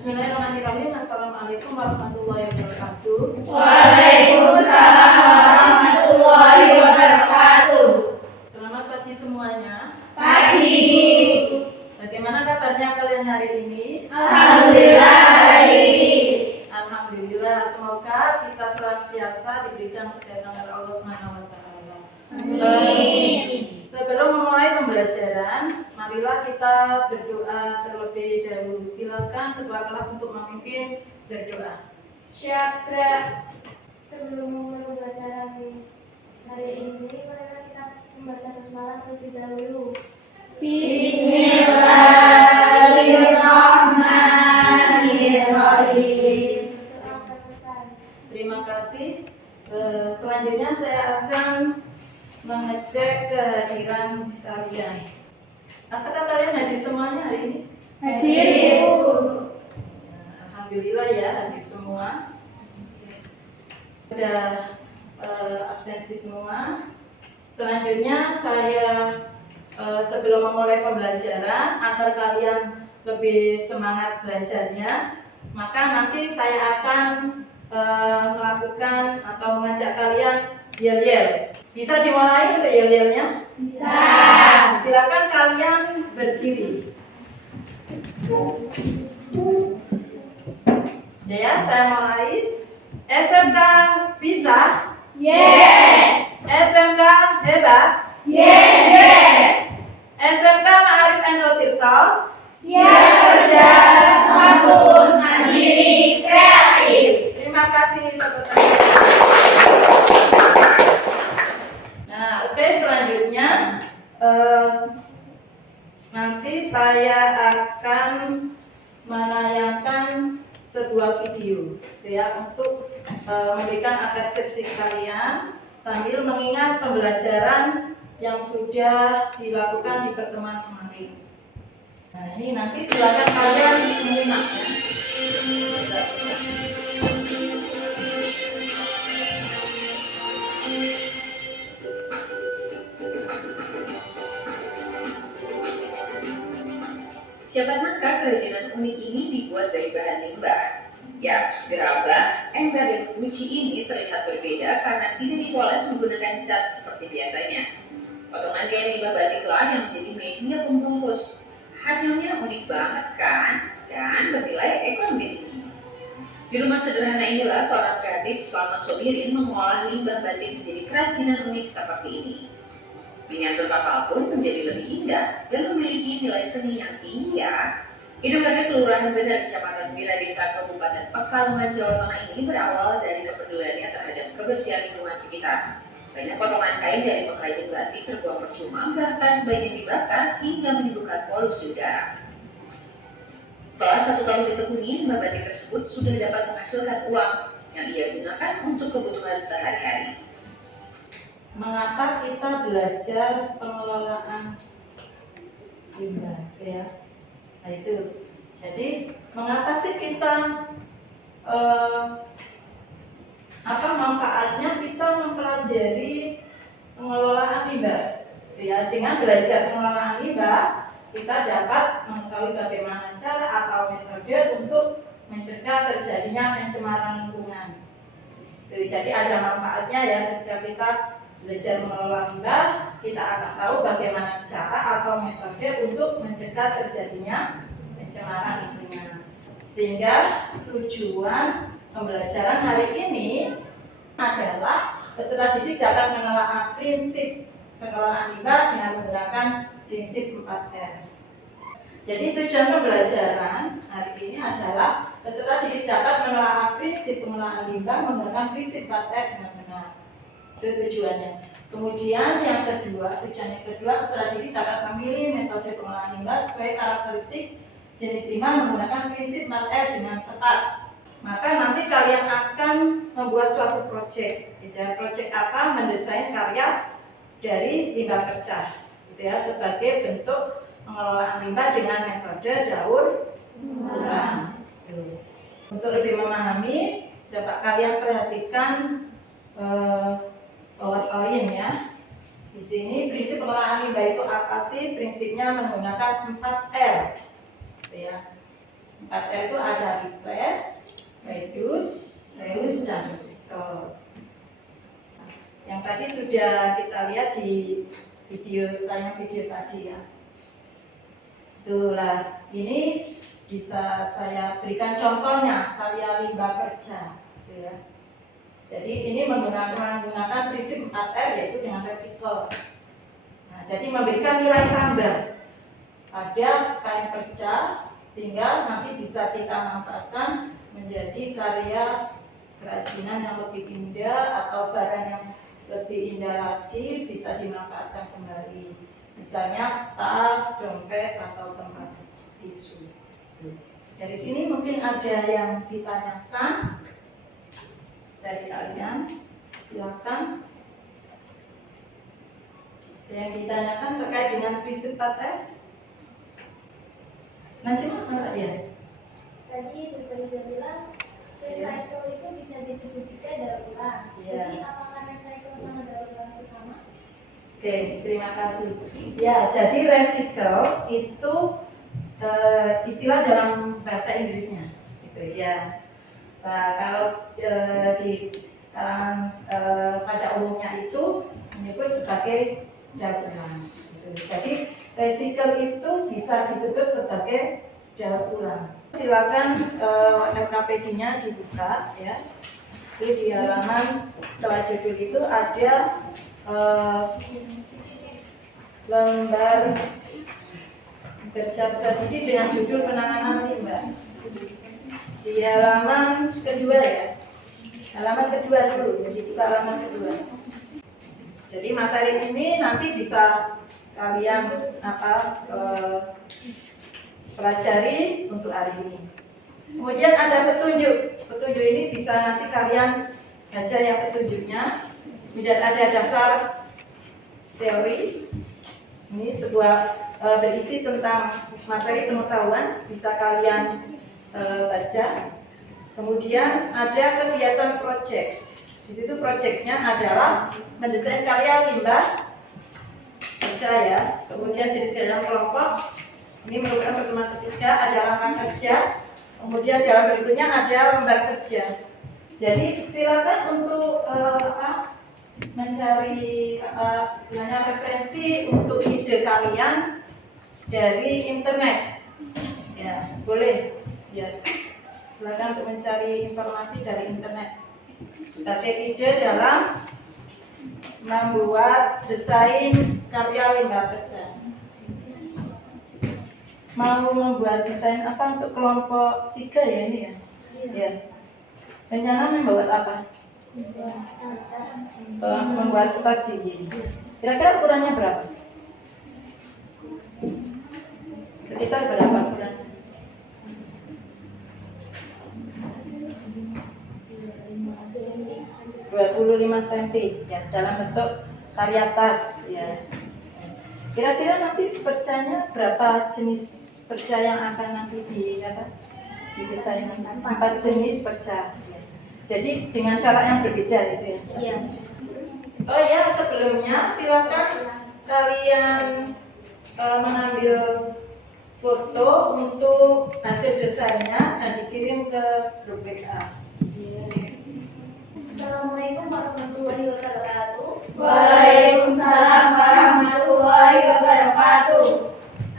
Bismillahirrahmanirrahim. Assalamualaikum warahmatullahi wabarakatuh. Waalaikumsalam warahmatullahi wabarakatuh. Selamat pagi semuanya. Pagi. Bagaimana kabarnya kalian hari ini? Alhamdulillah baik. Alhamdulillah. Semoga kita senantiasa diberikan kesehatan oleh Allah Subhanahu wa taala. Amin. Sebelum memulai pembelajaran, marilah kita berdoa terlebih dahulu. Silakan ketua kelas untuk memimpin berdoa. Siap, Kak. Sebelum memulai pembelajaran hari ini, marilah kita membaca basmalah terlebih dahulu. Bismillahirrahmanirrahim. Doa selesai. Terima kasih. Selanjutnya saya akan mengecek kehadiran kalian. Apakah kalian hadir semuanya hari ini? Hadir, Ibu. Alhamdulillah ya, hadir semua. Sudah absensi semua. Selanjutnya saya sebelum memulai pembelajaran, agar kalian lebih semangat belajarnya, maka nanti saya akan melakukan atau mengajak kalian yel-yel. Bisa dimulai untuk yel-yelnya? Bisa. Silakan kalian berdiri. Ya, saya mulai. SMK bisa? Yes. SMK hebat? Yes. SMK Ma'arif Endo Tirto? Siap kerja, santun, mandiri, kreatif. Terima kasih teman-teman. Nah, oke, selanjutnya nanti saya akan menayangkan sebuah video ya untuk memberikan persepsi kalian sambil mengingat pembelajaran yang sudah dilakukan di pertemuan kemarin. Nah, ini nanti silakan kalian menyimak ya. Siapa sangka kerajinan unik ini dibuat dari bahan limbah. Yaps, gerabah, ember, dan kunci ini terlihat berbeda karena tidak dipoles menggunakan cat seperti biasanya. Potongan kain limbah batiklah yang menjadi media pembungkus. Hasilnya unik banget kan? Dan bernilai ekonomi tinggi. Di rumah sederhana inilah seorang kreatif Slamet Sobirin mengolah limbah batik menjadi kerajinan unik seperti ini. Miniatur kapal pun menjadi lebih indah dan memiliki nilai seni yang tinggi ya. Ide warga Kelurahan Bener, Kecamatan Wira Desa, Kabupaten Pekalongan, Jawa Tengah ini berawal dari kepeduliannya terhadap kebersihan lingkungan sekitar. Banyak potongan kain dari pengrajin batik terbuang percuma, bahkan sebagian dibakar hingga menimbulkan polusi udara. Setelah 1 tahun ditekuni, limbah batik tersebut sudah dapat menghasilkan uang yang ia gunakan untuk kebutuhan sehari-hari. Mengapa kita belajar pengelolaan limbah ya? Nah itu. Jadi mengapa sih kita apa manfaatnya kita mempelajari pengelolaan limbah? Ya, dengan belajar pengelolaan limbah kita dapat mengetahui bagaimana cara atau metode untuk mencegah terjadinya pencemaran lingkungan. Jadi ada manfaatnya ya ketika kita belajar mengelola limbah, kita akan tahu bagaimana cara atau metode untuk mencegah terjadinya pencemaran lingkungan. Sehingga tujuan pembelajaran hari ini adalah peserta didik dapat menelaah prinsip pengelolaan limbah dengan menggunakan prinsip 4R. Jadi tujuan pembelajaran hari ini adalah peserta didik dapat menelaah prinsip pengelolaan limbah menggunakan prinsip 4R dengan benar. Itu tujuannya. Kemudian yang kedua, tujuan yang kedua, peserta didik dapat memilih metode pengelolaan limbah sesuai karakteristik jenis limbah menggunakan prinsip 4R dengan tepat. Maka nanti kalian akan membuat suatu proyek, gitu ya. Proyek apa? Mendesain karya dari limbah pecah, gitu ya, sebagai bentuk pengelolaan limbah dengan metode daur ulang. Untuk lebih memahami, coba kalian perhatikan PowerPoint ya. Di sini prinsip pengelolaan limbah itu apa sih? Prinsipnya menggunakan 4R. Ya. 4R itu ada replace, reduce, reuse, dan recycle. Yang tadi sudah kita lihat di tayang video tadi ya. Itulah, ini bisa saya berikan contohnya karya limbah kerja, gitu ya. Jadi ini menggunakan prinsip 4R, yaitu dengan recycle. Nah, jadi memberikan nilai tambah pada kain kerja sehingga nanti bisa kita manfaatkan menjadi karya kerajinan yang lebih indah atau barang yang lebih indah lagi bisa dimanfaatkan kembali. Misalnya tas, dompet, atau tempat tisu. Dari sini mungkin ada yang ditanyakan dari kalian, silakan. Yang ditanyakan terkait dengan prinsip 4R. Najma mana dia? Tadi Bu Faiza bilang recycle itu bisa disebut juga daur ulang. Iya. Jadi apakah recycle sama daur ulang itu sama? Oke, terima kasih. Ya, jadi recycle itu istilah dalam bahasa Inggrisnya, gitu ya. Nah, kalau di kalangan pada umumnya itu menyebut sebagai daur ulang. Gitu. Jadi recycle itu bisa disebut sebagai daur ulang. Silakan LKPD-nya dibuka ya. Jadi di halaman setelah judul itu ada lembar kerja peserta didik dengan judul penanganan limbah. Di halaman kedua ya. Halaman kedua dulu, jadi buka halaman kedua. Jadi materi ini nanti bisa kalian pelajari untuk hari ini. Kemudian ada petunjuk. Petunjuk ini bisa nanti kalian baca yang petunjuknya. Kemudian ada dasar teori. Ini sebuah berisi tentang materi pengetahuan, bisa kalian baca. Kemudian ada kegiatan proyek. Di situ proyeknya adalah mendesain karya limbah kerja ya. Kemudian jadi dalam kelompok. Ini merupakan pertemuan ketiga, ada langkah kerja. Kemudian dalam berikutnya ada lembar kerja. Jadi silakan untuk mencari istilahnya referensi untuk ide kalian dari internet. Ya, boleh. Ya. Silakan untuk mencari informasi dari internet sebagai ide dalam membuat desain karya limbah kerja. Mau membuat desain apa untuk kelompok 3 ya ini ya? Ya. Rencana membuat apa? Membuat tas gigi. Kira-kira ukurannya berapa? Sekitar berapa ukurannya? 25 cm ya, dalam bentuk karya tas ya. Kira-kira nanti percanya berapa jenis perca yang akan nanti didesain? 4 jenis perca. Ya. Jadi dengan cara yang berbeda itu ya. Iya. Oh ya, sebelumnya silakan kalian mengambil foto untuk hasil desainnya dan dikirim ke grup WA. Assalamualaikum warahmatullahi wabarakatuh. Waalaikumsalam warahmatullahi wabarakatuh.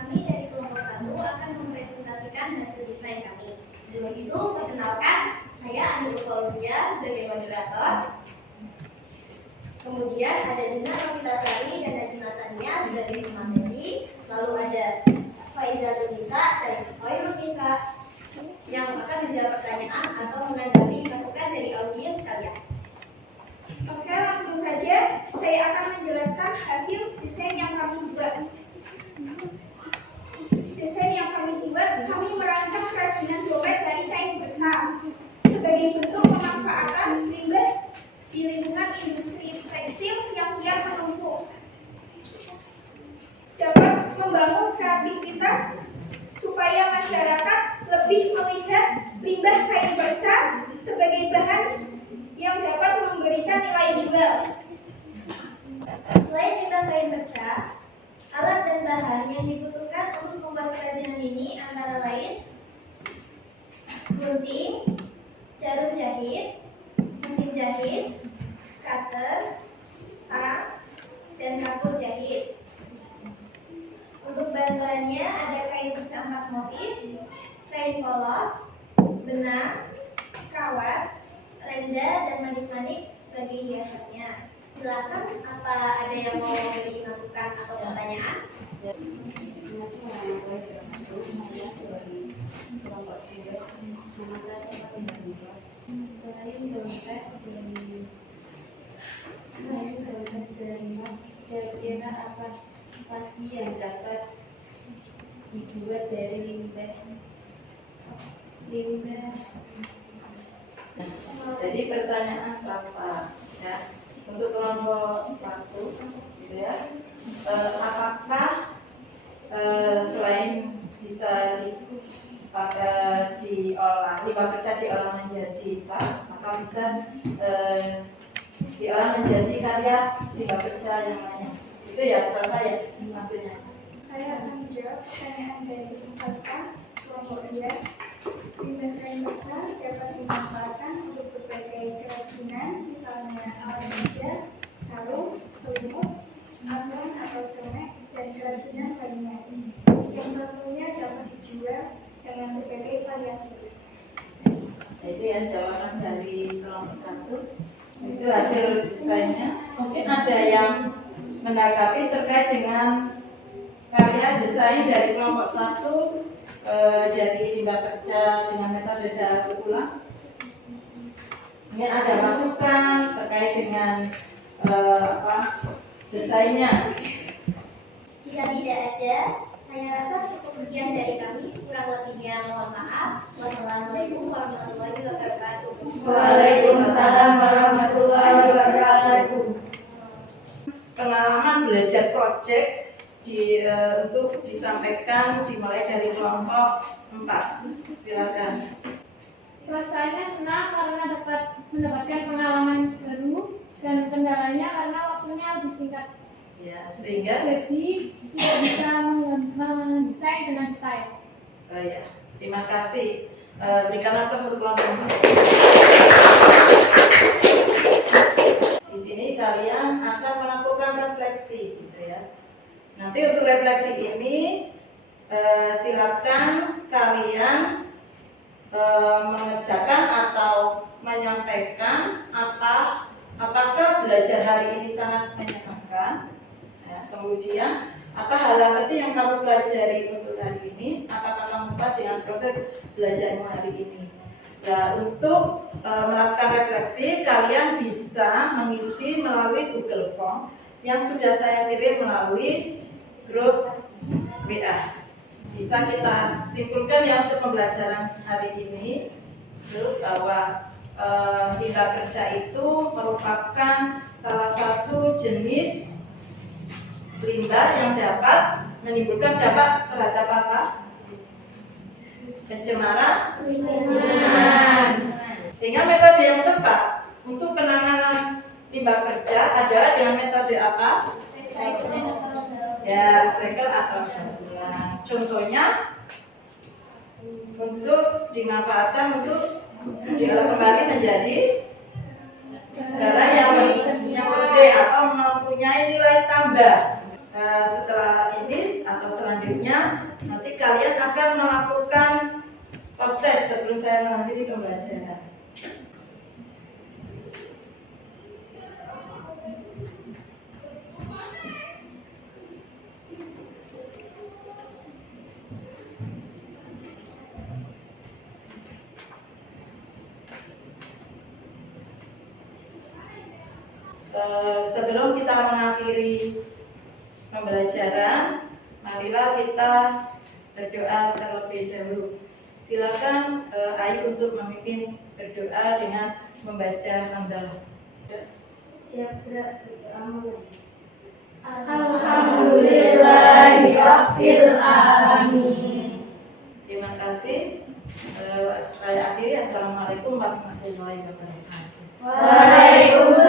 Kami dari kelompok 1 akan mempresentasikan hasil desain kami. Sebelum itu, perkenalkan, saya Andi Paulia sebagai moderator. Kemudian ada Dina Romitasari dan Najma Sania sebagai pemateri. Lalu ada Faiza Tunisa dan Khairul Nisa yang akan menjawab pertanyaan atau menanggapi masukan dari audiens sekalian. Oke, langsung saja saya akan menjelaskan hasil desain yang kami buat. Desain yang kami buat, kami merancang kerajinan dompet dari kain perca sebagai bentuk pemanfaatan limbah di lingkungan industri tekstil yang kian menumpuk. Dapat membangun kreativitas supaya masyarakat lebih melihat limbah kain perca sebagai bahan yang dapat memberikan nilai jual. Selain limbah kain perca, alat dan bahan yang dibutuhkan untuk membuat kerajinan ini antara lain gunting, jarum jahit, mesin jahit, cutter, tang, dan kapur jahit. Untuk bahan-bahannya ada kain pecah 4 motif, kain polos, benang, kawat, renda, dan manik-manik sebagai hiasannya. Silakan, apa ada yang mau beri masukan atau pertanyaan? Kira-kira apa lagi yang dapat dibuat dari limbah? Jadi pertanyaan Safa ya untuk kelompok 1 gitu ya. Apakah selain bisa diolah limbah pecah diolah menjadi tas, maka bisa diolah menjadi karya limbah pecah yang lainnya. Itu ya Safa ya maksudnya. Saya akan menjawab pertanyaan dari peserta kelompok 2. Limbah kain pecah dapat dimanfaatkan untuk berbagai kerajinan, misalnya alat meja, sarung, selimut, apron atau celemek, dan kerajinan lainnya, yang tentunya dapat dijual dengan berbagai variasi. Itu ya jawaban dari kelompok 1. Itu hasil desainnya. Mungkin ada yang menanggapi terkait dengan karya desain dari kelompok 1 dari limbah pecah dengan metode daur ulang. Mungkin ada masukan terkait dengan desainnya. Jika tidak ada, saya rasa cukup sekian dari kami. Kurang lebihnya mohon maaf. Wassalamualaikum warahmatullahi wabarakatuh. Waalaikumsalam warahmatullahi wabarakatuh. Pengalaman belajar project untuk disampaikan dimulai dari kelompok 4. Silakan. Rasanya senang karena dapat mendapatkan pengalaman baru dan kendalanya karena waktunya lebih singkat. Ya, sehingga Jadi tidak bisa mendesain dengan detail. ya, terima kasih. Berikan aplaus untuk kelompok 4. Di sini kalian akan melakukan refleksi, gitu ya. Nanti untuk refleksi ini silakan kalian mengerjakan atau menyampaikan apakah belajar hari ini sangat menyenangkan. Ya, kemudian apa hal penting yang kamu pelajari untuk hari ini? Apakah kamu puas dengan proses belajarmu hari ini? Nah, untuk melakukan refleksi, kalian bisa mengisi melalui Google Form yang sudah saya kirim melalui grup WA. Bisa kita simpulkan ya untuk pembelajaran hari ini bahwa limbah pecah itu merupakan salah satu jenis limbah yang dapat menimbulkan dampak terhadap apa? Pencemaran lingkungan. Sehingga metode yang tepat untuk penanganan limbah pecah adalah dengan metode apa? Ya, recycle atau daur ulang. Contohnya untuk dimanfaatkan untuk diolah kembali menjadi barang yang lebih atau mempunyai nilai tambah. Setelah ini atau selanjutnya nanti kalian akan melakukan post test sebelum saya mengakhiri pembelajaran. Sebelum kita mengakhiri pembelajaran, marilah kita berdoa terlebih dahulu. Silakan Ayu untuk memimpin berdoa dengan membaca hamdalah. Siap gerak berdoa mulai. Alhamdulillahirabbil alamin. Terima kasih. Saya akhiri. Assalamualaikum warahmatullahi wabarakatuh. Waalaikumsalam.